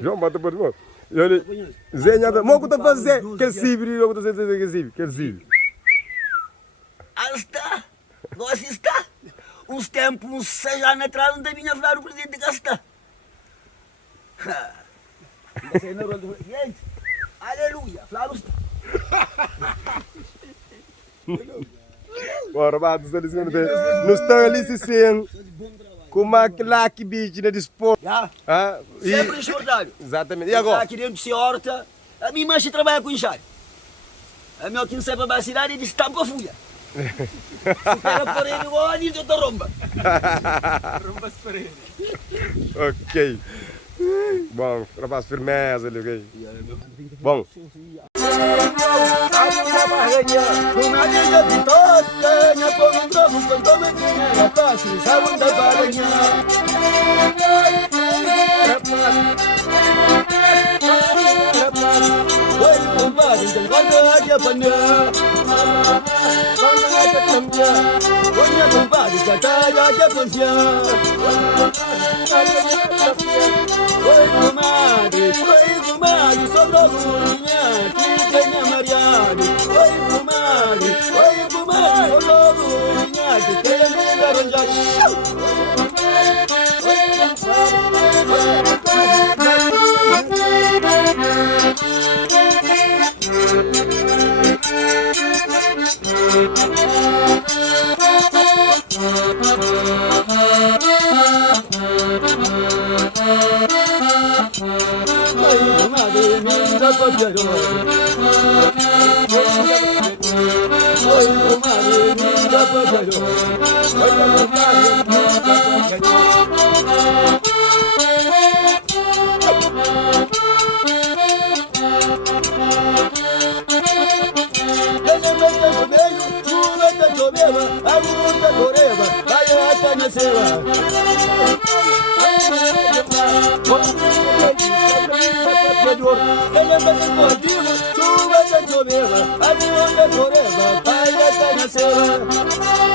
João, bota por mim. E olha, Zé, nada. Mas o que está a fazer? Quer cibri, eu estou a dizer que cibri. Quer cibri. Asta, nós está. Uns tempos, seja na atrás, não devia falar o presidente Gasta. Gente, aleluia, flávio está. Bora, bate, está dizendo. Não estão ali se sendo. Como aquele lá que bicho na desporto. Já, Ah, sempre exportado. exatamente. E agora? Aqui dentro de horta, a minha mãe trabalha com enxário. A minha aqui sai para a cidade e destampa a folha. Se quer a parede, olha e eu te romba. Romba-se parede. Ok. Bom, rapaz, firmeza ali, ok? Bom. Oi, comadre, sobrou minha, que ganha Mariane. Oi, comadre, sobrou minha, que ganha chuva da choveva, a lua da coreva, vai até nascer.